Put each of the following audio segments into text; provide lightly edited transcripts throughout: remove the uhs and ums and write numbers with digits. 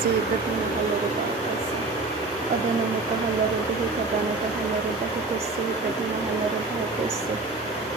से कतना हलरो बाकसे अदन मक हलरो बेहे कताना का हलरो बाकसे कतना हलरो बाकसे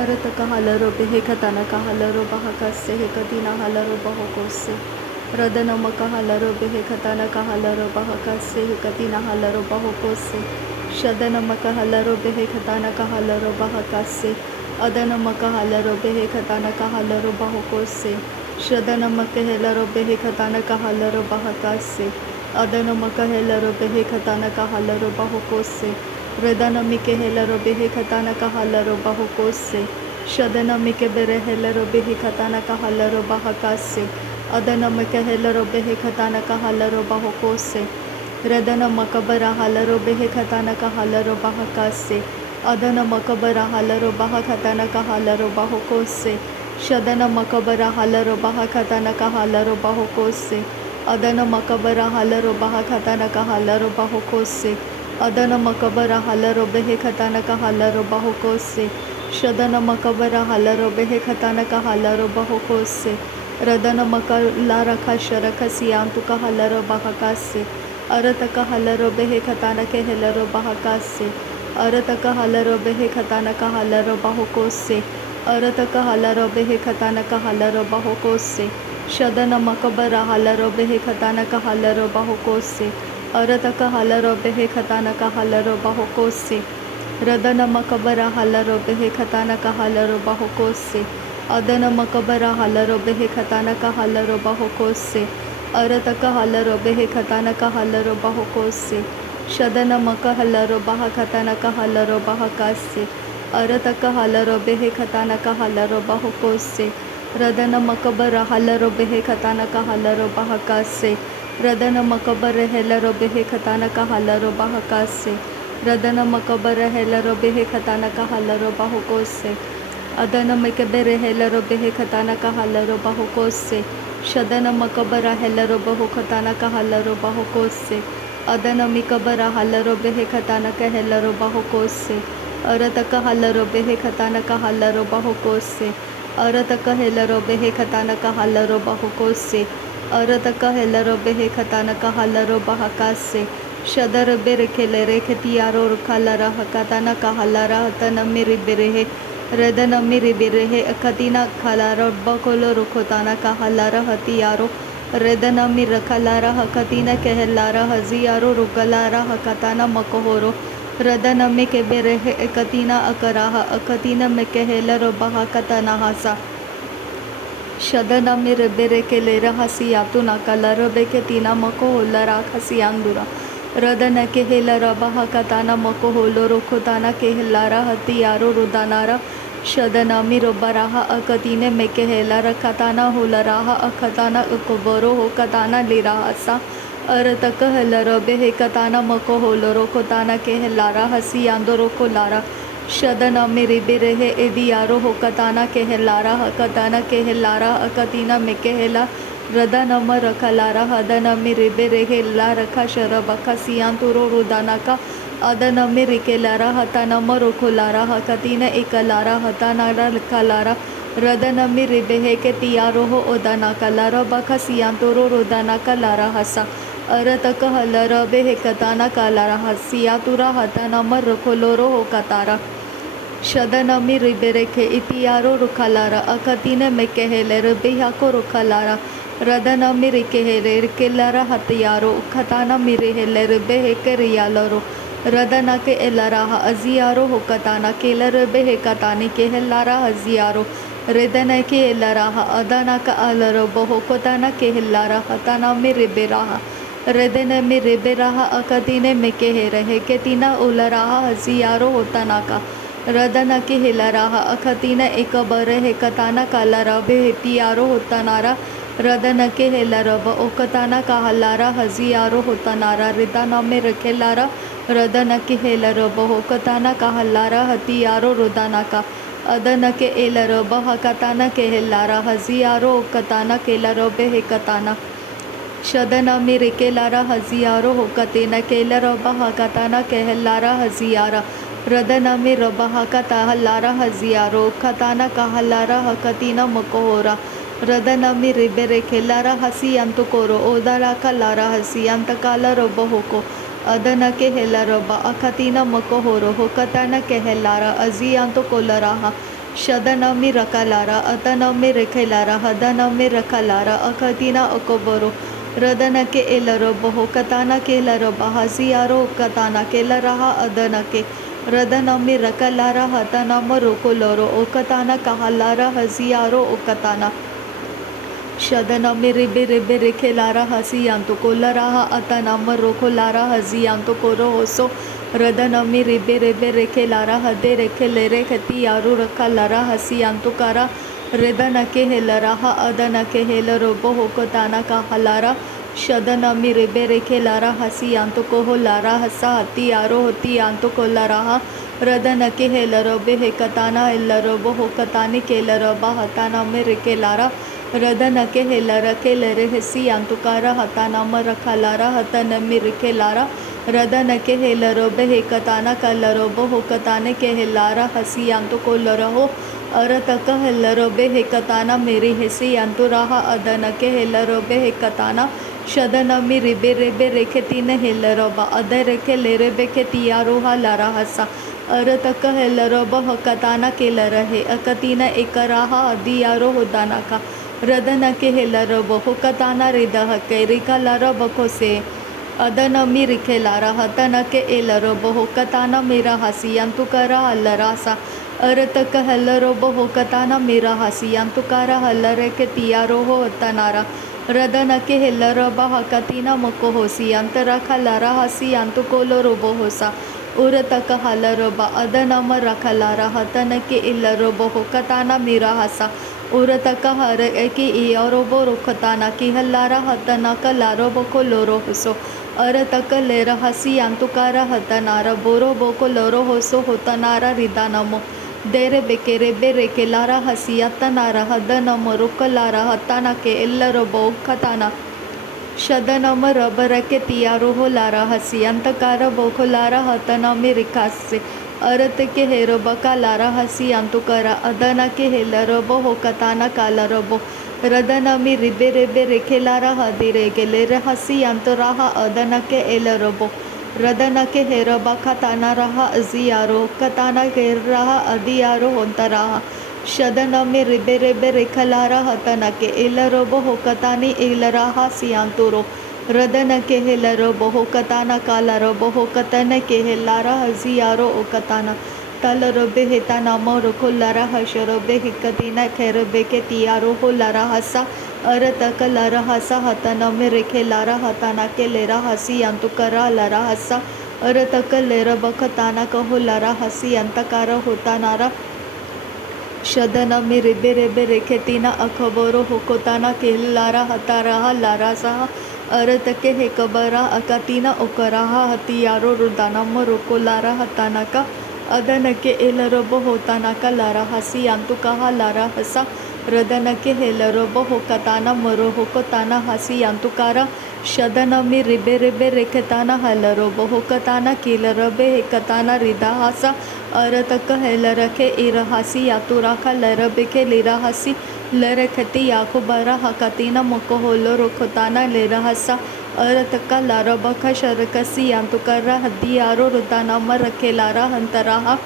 अरत का हलरो बेहे कताना का हलरो बाकसे कतना हलरो बाकसे रदन मक हलरो बेहे कताना का हलरो बाकसे कतना हलरो बाकसे शदन मक हलरो बेहे कताना का हलरो बाकसे अदन मक हलरो बेहे कताना का हलरो बाकसे शदन मक हलरो बेहे कताना का हलरो बाकसे अदन मक हलरो बेहे कताना का हलरो बाकसे रदन मिके हलरो बेहे कताना का हलरो बाकसे शदन मिके बेरे हलरो बेहे कताना का हलरो बाकसे अदन मक हलरो बेहे कताना का हलरो बाकसे रदन मकबरा हलरो बेहे कताना का हलरो बाकसे अदन मकबरा हलरो बाह कताना का हलरो बाकसे शदन मकबरा हलरो बाह कताना का हलरो बाकसे अदन मकबरा हलरो बाह कताना का हलरो बाकसे अदन मकबरा हलरो बेहे कताना का हलरो बाकसे शदन मकबरा हलरो बेहे कताना का हलरो बाकसे रदन मकला रखा शरख सियांतु का हलरो बाकसे अरत का हलरो बेहे कताना के हलरो बाकसे अरत का हलरो बेहे कताना का हलरो बाकसे अरत का हलरो बेहे कताना का हलरो बाकसे शदन मकबरा हलरो बेहे कताना का हलरो बाकसे अरत का हलरो बेहे कताना का हलरो बाकसे रदन मकबरा हलरो बेहे कताना का हलरो बाकसे अदन मकबरा हलरो बेहे कताना का हलरो बाकसे अरत का हलरो बेहे कताना का हलरो बाकसे शदन मक हलरो बाह कताना का हलरो बाकसे अरत का हलरो बेहे कताना का हलरो बाकसे रदन मकबरा हलरो बेहे कताना का हलरो बाकसे रदन मकबर हलरो बेहे कताना का हलरो बाकसे रदन मकबर हलरो बेहे कताना का हलरो बाकसे अदन मकबर हलरो बेहे कताना का हलरो बाकसे शदन मकबरा हलरो बहु कताना का हलरो बाकसे अदन मिकबरा हलरो बेहे कताना का हलरो बाकसे अरत का हलरो बेहे कताना का हलरो बाकसे अरत का हलरो बेहे कताना का हलरो बाकसे अरत का हलरो बेहे कताना का हलरो बाकसे शदर बेरे खेले रे खतियारो खलरा कताना का हलरा तन मेरी बेरे रदन मेरी बेरे कतिना खलारो बकोलो रुखोताना का हलरा हतियारो रदन मिर खलारा कतिना कहलारा हजियारो रुगलारा कताना मकोहोरो रदन में के बेरे कतिना अकराह अकतिना में कहलरो बहा कतना हसा शदन मिर बेरे के ले रहसिया तुना कलर बेके तीना मको लरा खसियांदुरा रदन के हेलरा बहा कताना मको होलो रोखोताना के हेलारा हतियारो रुदानारा शदन मिरो बराहा अकतिने में के हेलरा कताना होलराहा अकताना उकबरो हो कताना ले रहा अरत कहलरो बेहे कताना मको होलरो कोताना के हेलारा हसियांदोरो को लारा शदन मेरे बेरे एदियारो हो कताना के हेलारा कताना के हेलारा अकतीना में के हेला रदन मर कलारा हदन मेरे बेरे हेला रखा शरब खसियांतुरो रुदाना का अदन मेरे के लारा हताना मरो को लारा हकतीना एक लारा हताना कलारा रदन मेरे बेहे के तियारो हो ओदाना कलारा बखसियांतुरो रुदाना कलारा हसा अरत कहलर बेहे कताना कालारा हसिया तुरा हताना मर खोलोरो हो कतारा शदन मिर बेरेखे इतियारो रुखलारा अकतीने में कहले बेहा को रुखलारा रदन मिर केहले केलरा हतियारो खताना मिरे हेले बेहे के रियालरो रदन के एलरा अजियारो हो कताना केलर बेहे कतानी के हेलारा हजियारो रदन के एलरा अदना का अलरो बहो कोताना के हेलारा हताना मिर बेराहा रदन मेरे बेराहा अकतीने में के रहे के तीना उलराहा हजियारो होता ना का रदन के हिलराहा अकतीना एक बरे है कताना का लरा बेहतियारो होता नारा रदन के हेलरब ओकताना का हलारा हजियारो होता नारा रिदाना में रखे लारा रदन के हेलरब ओकताना का हलारा हतियारो रुदाना का अदन के एलरब हकताना के हेलारा हजियारो ओकताना के लरबे है कताना शदन मेरे के लारा हजियारो हो कतेना केलर बहा कताना कहलारा हजियारा रदन में रबहा कता हलारा हजियारो Khatana कहलारा हकतीना मकोहरा Radanami ribere kelara hasiyanto koro odara kalara hasianta kala robo hoko adana ke helaroba akatina makohoro hokatana ke helara aziyanto kolaraha shadanami rakalara atanami rekelara hadanami rakalara akatina okoboro radana ke elarobo hokatana ke laroba hasiyaro katana ke laraha adana ke Radanami rakalara hatanama rokoloro okatana kahalara hasiyaro okatana Shadanami ribe ribe reke lara hasi yanto kolaraha atanama roko lara hasi yanto koro hoso Radanami ribe ribe reke lara hade reke lere kati yaru raka lara hasi yanto kara Redanake helaraha adanake helarobo hokotana ka halara Shadanami ribe reke lara hasi yanto koho lara hasa hati yaro hoti yanto kolaraha Radanake helarobe hekatana helarobo hokatani kelaroba hataname reke lara Radanake helara kelere hesi yantukara hatanama rakhalara hatanami rikelara Radanake helarobe hekatana kalarobo hokatane ke helara hasi yantukolaraho Arataka helarobe hekatana meri hesi yanturaha adanake helarobe hekatana Shadanami ribe rebe reketine helaroba adareke lerebe ketiyaroha lara hasa Arataka helaroba hokatana kelarahe akatina ekaraha adiyaro hodanaka Radanake helarobo hokatana ridahake rikalara bakose Adanami rikelara hatanake elarobo hokatana mera hasi yantukara halarasa Arataka helarobo hokatana mera hasi yantukara halareke tiyaroho tanara Radanake helaroba hakatina mokohosi yantaraka lara hasi yantukolorobo hosa Urataka halaroba adanama rakalara hatanake elarobo hokatana mera hasa Urataka hara eki iyarobo rokatana ki halara hatana kalaro boko loro hoso Arataka lera hasi yantukara hatanara boro boko loro hoso hotanara ridanamo Dere bekere bere kelara hasi yatanara hadanamo rokalara hatana ke ellaro katana Shadanama rabarake tiyaroho lara hasi yantakara boko lara hatana mirikase Aratake herobaka lara hasi yantukara adanake helarobo hokatana kalarobo Radanami ribe rebe rekelara hadirege lere hasi yanturaha adanake elarobo Radanake herobaka tana raha aziyaro katana kerraha adiyaro hontaraha Shadanami ribe rebe rekalara hatanake elarobo hokatani elaraha siyanturo Radanake helarobo hokatana kalarobo hokatanake helara haziyaro okatana Talarobe hetana moro kolara hasharobe hikatina kerabe ke tiyaro ho lara hasa Arataka lara hasa hatana mereke lara hatana ke lera hasi yantukara lara hasa Arataka lera bakatana kaho lara hasi yantakara hotanara Shadanami ribe rebe reketina akhaboro hokotana ke lara hataraha lara saha Aratake hekabara akatina okaraha hatiyaro rudanama rokolara hatanaka Adanake elarobo hotanaka lara hasi yantukaha lara hasa Radanake helarobo hokatana moro hokotana hasi yantukara Shadanami ribe ribe rekatana helarobo hokatana kilarabe hekatana ridahasa Arataka helarake irahasi yaturaka larabeke lirahasi Larakati yakubara hakatina mokoholo rokotana lirahasa Arataka larabaka sharakasi yantukara hadiyaro rudanama rakelara hantaraha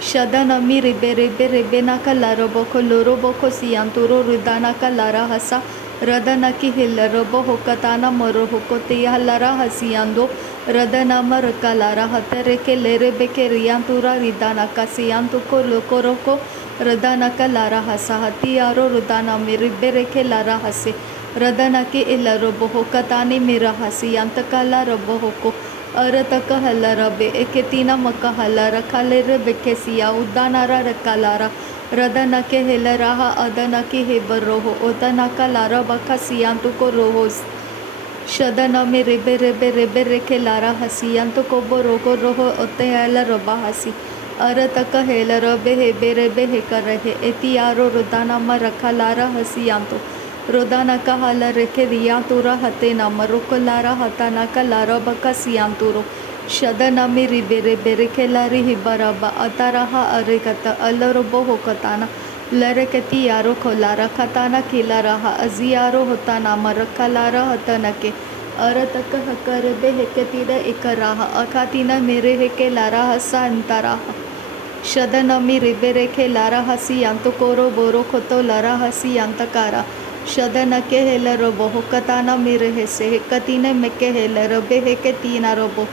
Shadanami ribe ribe ribe naka laraboko loroboko siyanturo rudanaka lara hasa Radanaki hilarobo hokatana moro hokotiya lara hasiyando Radanama rakalara hatareke lerebeke riyantura ridanaka siyantuko lokoroko Radanaka lara hasa hatiyaro rudanami ribe reke lara hase Radanake ilarobo hokatani mira hasi yantakala robo hoko Arataka halarabe eketina maka halara kalere bekesiya udanara rakalara Radanake helaraha adanake hebaroho odanaka lara bakasiyantuko rohos Shadanami ribe ribe ribe reke lara hasiyantuko boroko roho oteyala roba hasi Arataka helarabe hebe rebe hekarahe etiyaro rudanama rakalara hasiyanto Rodanaka hala reke riyantura hatena marokolara hatanaka lara bakasiyanturo Shadanami ribe ribe reke lari hibaraba ataraha arekata alarobo hokatana लरकती यारो खोलारा खताना किलाराहा अजियारो होताना मरकलारा हतनके अरतक हकरबे हेकतीर एकराहा अखातीना मेरे हेके Lara हसा अंतराहा शदनमी रिबेरेखे Lara हसी यांतुकोरो Boro खोतो Lara हसी यांतकारा शदनके हेलरो बोहुकताना मेरे हेसे हेकतीने मेके हेलरो बे हेके तीना रोबो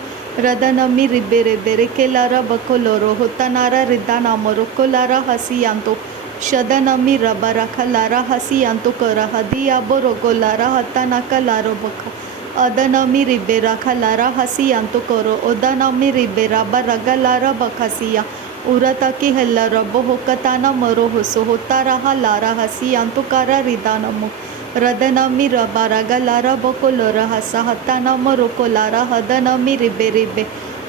रदनमी रिबेरे बेरेके लारा बकोलोरो होतानारा रिदाना मोरोकोलारा हसी यांतो शदनमी रबरख लारा हसी यांतो करा हदिया बोरोगो लारा हतानाका लारो बखा अदनमी रिबेराखा लारा हसी यांतो करो ओदनमी रिबेरा बरगा लारा बखसिया उरतकी हेल्ला रबो होकताना मरो होसो होता रहा लारा हसी यांतुकारा रिदानमो रदनमी रबारागा लारा बको लोरा हसा हतानम रोको लारा हदनमी रिबे रिबे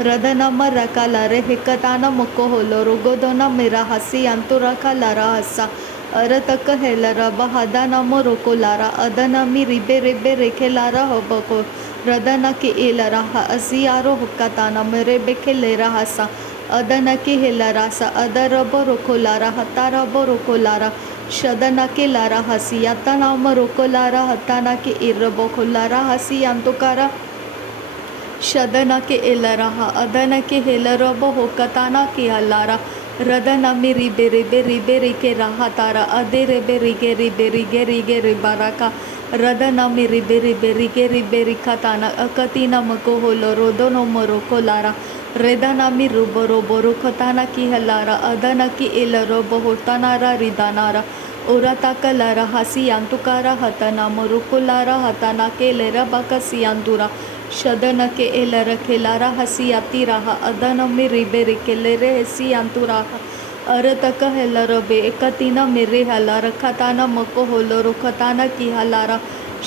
रदनम रका लारे हेकताना मको होलो रोगोदोना मेरा हसी यांतुराका लारा हसा अरतक हेला रब हदानम रोको लारा अदनमी रिबे रिबे रेखे लारा हबको रदनकी एलरा हसियारो होकताना मेरे बेखे लेरा हसा अदनकी हेलरासा अदरबो रोकोलारा हतारबो रोकोलारा शदनकी लारा हसियातनाम रोकोलारा हतानकी इरबो खोलारा हसियांतुकारा शदनकी एलराहा अदनकी हेलरबो होकताना की हल्लारा रदनमी रिबे रिबे रिबे रिके राहा तारा अदे रिबे रिगे रिबाराका रदनमी रिबे रिगे रिखाताना अकतीना मको होलो रोदोनो मरोको लारा रेदानामी रुबरो बोरुखताना की हलारा अदनकी एलरोबो होतानारा रिदानारा उरताका लारा हसी यांतुकारा हतना मरुकुलारा हताना के लेरा बकसी यांतुरा शदनके एलर खेलारा हसी यातीराहा अदनमी रिबे रिकेलेरे हसी यांतुराहा अरतक हेलरबे एकतीना मेरे हलारा खताना मको होलो रुखताना की हलारा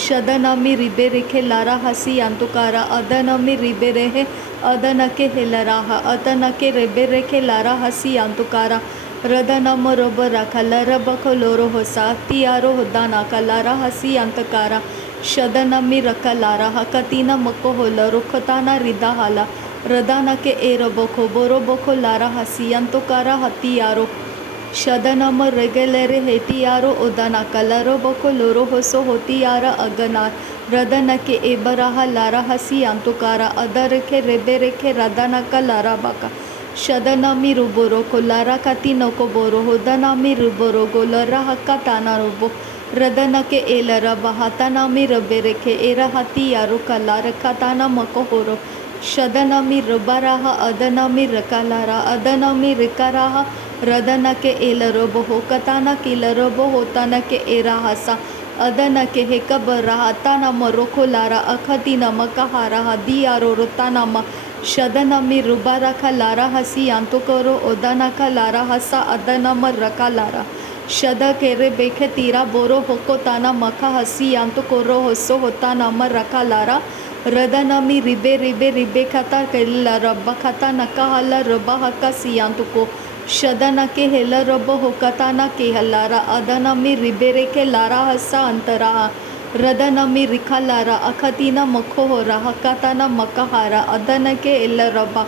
शदनमी रिबे रेखे लारा हसी यांतुकारा अदनमी रिबे रेहे अदनके हेलराहा अदनके रेबे रेखे लारा हसी यांतुकारा रदनम रोब राखा लरब खोलोरो होसा तियारो होदाना कलारा हसी यांतकारा शदनमी रका लारा हकतीना मको होलो रुखताना रिदा हाला रदानके एरबोखो बोरोबोखो लारा हसी यांतुकारा हतियारो शदनम रेगेलेरे हेतियारो ओदाना कलरो बको लोरो होसो होतियारा अगनार रदनके एबराहा लारा हसी यांतुकारा अदरखे रेबेरेखे रदनका लारा बाका शदनमी रुबोरो को लारा कती नको बोरो होदनमी रुबोरो गोलरा हक्का ताना robot रदनके Elara बहातानामी रबेरेखे era हतियारो colour Khatana मको होरो शदनमी रुबराहा अदनमी रकालारा अदनमी रिकराहा रदनके एलरोबो होकताना किलरोबो होतानके एरा हसा अदनके हेकबराहताना मरोकोलारा अखतीना मकहारा हदियारो रोतानामा शदनमी रुबाराखा लारा हसी यांतुकोरो ओदानाका लारा हसा अदनम रकालारा शदकेरे बेखे तीरा बोरो होकोताना मका हसी यांतुकोरो होसो होतानाम रकालारा रदनमी रिबे खता केला रब्बा खता नका हल्ला रब्बा हक्का सियांतुको शदनके हेल रब होकताना के हल्लारा अदनमी रिबेरेके लारा हसा अंतराहा रदनमी रिखा लारा अखतीना मखो होरा हकाताना मकहारा अदनके एल रब्बा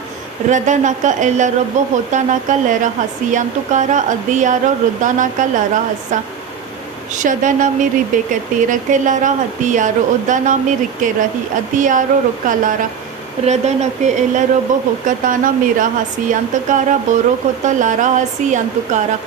रदनका एल रब होतानाका लेरा हसियांतुकारा अदियारो रुदानाका लरा हसा शदनमी रिबेके तीरके लारा हतियारो उदनमी रिके रही अदियारो रुकालारा रदनके एलरोबो होकताना मीरा हसी अंतकारा बोरो कोत लारा हसी अंतुकारा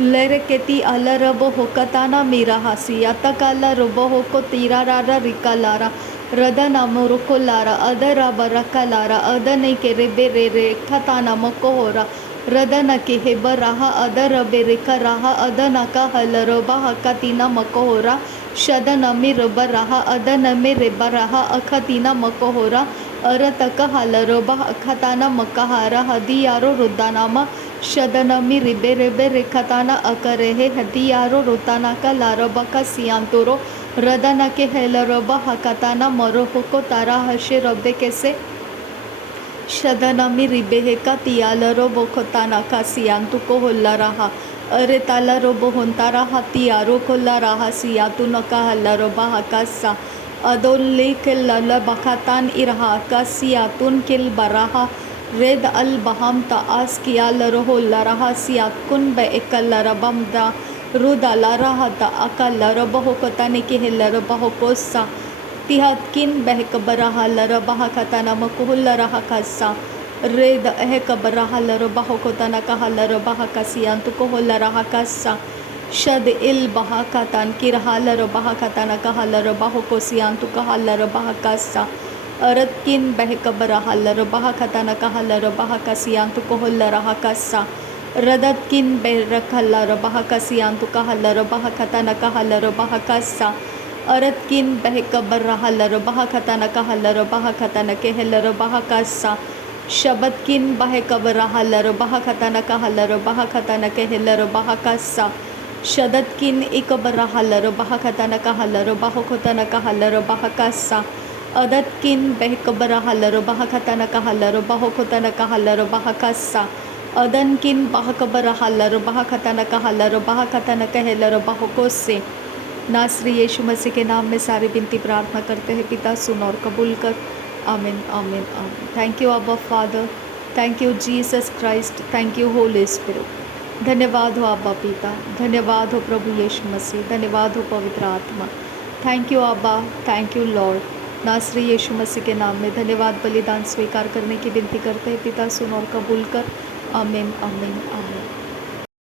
लेरकेती अलरबो होकताना मीरा हसी अतकाला रोबो होको तीरा रारा रिका लारा रदना मोरुको लारा अदरा बरका लारा अदने के रेबे रे खताना मको होरा रदनके हेबराहा अदर बेरेका राहा अदनका हलरोबा हकतीना मको होरा शदनमी रोबराहा अदनमे रेबराहा अखतीना मको होरा अरतक हलरोबा अखताना मकहारा हदियारो रुदानामा शदनमी रिबे रेखताना अकरेहे हदियारो रुतानाका लारोबका सियांतोरो रदनके हेलरोबा हकताना मरोहोको तारा हशे रबे कैसे शदनमी रिबेहेका तियालरो बोखोताना का सियांतुको होल्ला रहा अरे ताला रोबो होंता रहा तियारो कोल्ला रहा सियातु नका हल्ला रोबा हकासा अदोल्ले किल बखातान इरहा कसियातुन किल बराहा रेद अल बहम तास किया लरहो लरहा सियाकुन बे एकल लरबम दा रुदाला राहता अकाला रबहोकता निकेहला रबहोकोसा तिहातकिन बहकबरहाला रबहकताना मकुहुल्ला रहकसा रेद ehकबरहाला रबहोकोताना कहाला रबहकसियान तुकोहुल्ला रहकसा शद इल बहाकतान किरहाला रबहकताना कहाला रबहोकोसियान तुकहाला रबहकसा अरतकिन बहकबरहाला रबहकताना कहाला रबहकसियान तुकोहुल्ला रहकसा रदतकिन बेरखला रबहकसियान तुकहाला रबहकताना कहाला रबहकसा अरतकिन बहकबरहाला रबहकताना कहाला रबहकताना केहला रबहकसा शबतकिन बहकबरहाला रबहकताना कहाला रबहकताना केहला रबहकसा शदतकिन इकबरहाला रबहकताना कहाला रबहकताना कहाला रबहकसा अदतकिन बहकबरहाला रबहकताना कहाला रबहकताना कहाला रबहकसा अदनकिन बहकबरहाला रबहकताना कहाला रबहकताना कहला रबहकोसे। नासरी यीशु मसीह के नाम में सारी विनती प्रार्थना करते हैं पिता, सुन और कबूल कर। आमीन आमीन आमीन। थैंक यू अब्बा father, thank you Jesus Christ, thank you Holy spirit. धन्यवाद हो अब्बा पिता, धन्यवाद हो प्रभु यीशु मसीह, धन्यवाद हो पवित्र आत्मा। थैंक यू अब्बा, थैंक यू लॉर्ड। नासरी यीशु मसीह के नाम में धन्यवाद बलिदान स्वीकार करने की विनती करते हैं पिता, सुन और कबूल कर। आमीन आमीन आमीन।